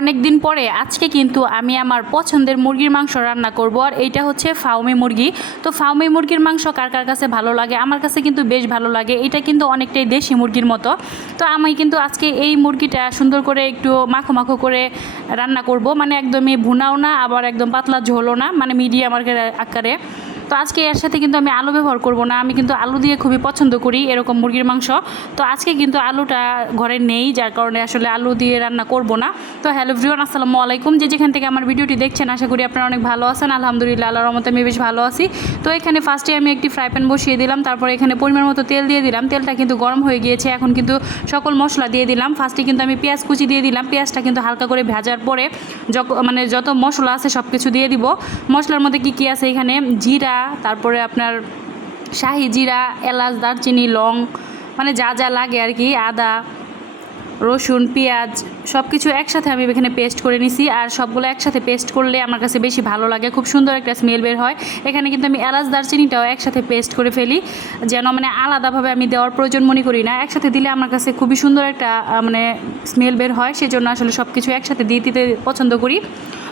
অনেক দিন পরে আজকে কিন্তু আমি আমার পছন্দের মুরগির মাংস রান্না করব। আর এইটা হচ্ছে ফাউমি মুরগি। তো ফাউমি মুরগির মাংস কার কার কাছে ভালো লাগে? আমার কাছে কিন্তু বেশ ভালো লাগে। এটা কিন্তু অনেকটাই দেশি মুরগির মতো। তো আমি কিন্তু আজকে এই মুরগিটা সুন্দর করে একটু মাখো মাখো করে রান্না করব, মানে একদমই ভুনাও না আবার একদম পাতলা ঝোলও না, মানে মিডিয়াম আকারে। তো আজকে এর সাথে কিন্তু আমি আলু ব্যবহার করব না। আমি কিন্তু আলু দিয়ে খুবই পছন্দ করি এরকম মুরগির মাংস। তো আজকে কিন্তু আলুটা ঘরে নেই, যার কারণে আসলে আলু দিয়ে রান্না করব না। তো হ্যালো এভরিওয়ান, আসসালামু আলাইকুম। যেখান থেকে আমার ভিডিওটি দেখছেন আশা করি আপনারা অনেক ভালো আছেন। আলহামদুলিল্লাহ, আল্লাহর রহমতে আমি বেশ ভালো আছি। তো এখানে ফার্স্টে আমি একটি ফ্রাই প্যান বসিয়ে দিলাম, তারপরে এখানে পরিমাণ মতো তেল দিয়ে দিলাম। তেলটা কিন্তু গরম হয়ে গিয়েছে, এখন কিন্তু সকল মশলা দিয়ে দিলাম। ফার্স্টে কিন্তু আমি পেঁয়াজ কুচি দিয়ে দিলাম। পেঁয়াজটা কিন্তু হালকা করে ভাজার পরে মানে যত মশলা আছে সব কিছু দিয়ে দিব। মশলার মধ্যে কী আছে এখানে জিরা, তারপরে আপনার শাহি জিরা, এলাচ, দারচিনি, লং, মানে যা যা লাগে আর কি, আদা, রসুন, পেঁয়াজ সব কিছু একসাথে আমি এখানে পেস্ট করে নিছি। আর সবগুলো একসাথে পেস্ট করলে আমার কাছে বেশি ভালো লাগে, খুব সুন্দর একটা স্মেল বের হয়। এখানে কিন্তু আমি এলাচ দারচিনিটাও একসাথে পেস্ট করে ফেলি, যেন মানে আলাদাভাবে আমি দেওয়ার প্রয়োজন মনে করি না। একসাথে দিলে আমার কাছে খুবই সুন্দর একটা মানে স্মেল বের হয়, সেজন্য আসলে সব কিছু একসাথে দিয়ে দিতে পছন্দ করি।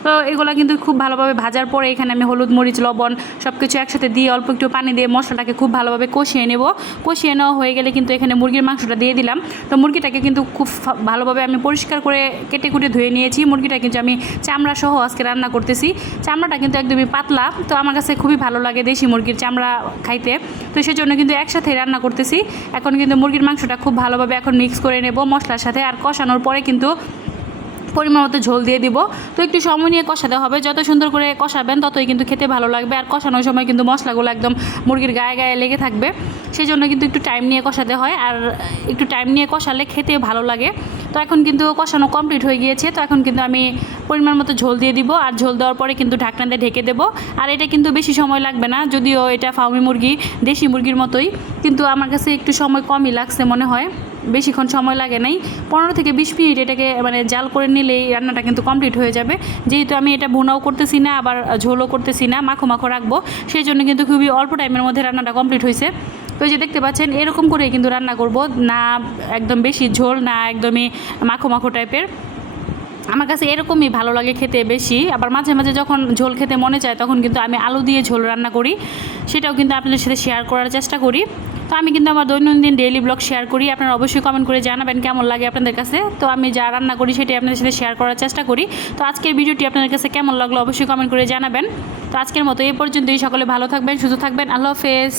তো এগুলো কিন্তু খুব ভালোভাবে ভাজার পরে এখানে আমি হলুদ, মরিচ, লবণ সব কিছু একসাথে দিয়ে অল্প একটু পানি দিয়ে মশলাটাকে খুব ভালোভাবে কষিয়ে নেব। কষিয়ে নেওয়া হয়ে গেলে কিন্তু এখানে মুরগির মাংসটা দিয়ে দিলাম। তো মুরগিটাকে কিন্তু খুব ভালোভাবে আমি পরিষ্কার করে কেটে কুটে ধুয়ে নিয়েছি। মুরগিটা কিন্তু আমি চামড়া সহ আজকে রান্না করতেছি। চামড়াটা কিন্তু একদমই পাতলা, তো আমার কাছে খুবই ভালো লাগে দেশি মুরগির চামড়া খাইতে। তো সেজন্য কিন্তু একসাথে রান্না করতেছি। এখন কিন্তু মুরগির মাংসটা খুব ভালোভাবে এখন মিক্স করে নেব মশলার সাথে। আর কষানোর পরে কিন্তু পরিমাণ মতো ঝোল দিয়ে দিব। তো একটু সময় নিয়ে কষাতে হবে, যত সুন্দর করে কষাবেন ততই কিন্তু খেতে ভালো লাগবে। আর কষানোর সময় কিন্তু মশলাগুলো একদম মুরগির গায়ে গায়ে লেগে থাকবে, সেই জন্য কিন্তু একটু টাইম নিয়ে কষাতে হয়। আর একটু টাইম নিয়ে কষালে খেতে ভালো লাগে। তো এখন কিন্তু কষানো কমপ্লিট হয়ে গিয়েছে। তো এখন কিন্তু আমি পরিমাণ মতো ঝোল দিয়ে দিব। আর ঝোল দেওয়ার পরে কিন্তু ঢাকনা দিয়ে ঢেকে দেবো। আর এটা কিন্তু বেশি সময় লাগবে না, যদিও এটা ফার্মি মুরগি দেশি মুরগির মতোই, কিন্তু আমার কাছে একটু সময় কমই লাগছে মনে হয়, বেশিক্ষণ সময় লাগে নাই। 15 থেকে 20 মিনিট এটাকে মানে জাল করে নিলেই রান্নাটা কিন্তু কমপ্লিট হয়ে যাবে। যেহেতু আমি এটা ভুনাও করতেছি না আবার ঝোলও করতেছি না, মাখো মাখো রাখবো, সেই জন্য কিন্তু খুবই অল্প টাইমের মধ্যে রান্নাটা কমপ্লিট হয়েছে। তো এই যে দেখতে পাচ্ছেন এরকম করেই কিন্তু রান্না করব, না একদম বেশি ঝোল না একদমই মাখো মাখো টাইপের। আমার কাছে এরকমই ভালো লাগে খেতে বেশি। আবার মাঝে মাঝে যখন ঝোল খেতে মনে চায় তখন কিন্তু আমি আলু দিয়ে ঝোল রান্না করি, সেটাও কিন্তু আপনাদের সাথে শেয়ার করার চেষ্টা করি। তো আমি কিন্তু আমার দৈনন্দিন ডেইলি ব্লগ শেয়ার করি, আপনারা অবশ্যই কমেন্ট করে জানাবেন কেমন লাগে আপনাদের কাছে। তো আমি যা রান্না করি সেটাই আপনাদের সাথে শেয়ার করার চেষ্টা করি। তো আজকের ভিডিওটি আপনাদের কাছে কেমন লাগলো অবশ্যই কমেন্ট করে জানাবেন। তো আজকের মতো এই পর্যন্তই, সকলে ভালো থাকবেন, সুস্থ থাকবেন, আল্লাহ হাফেজ।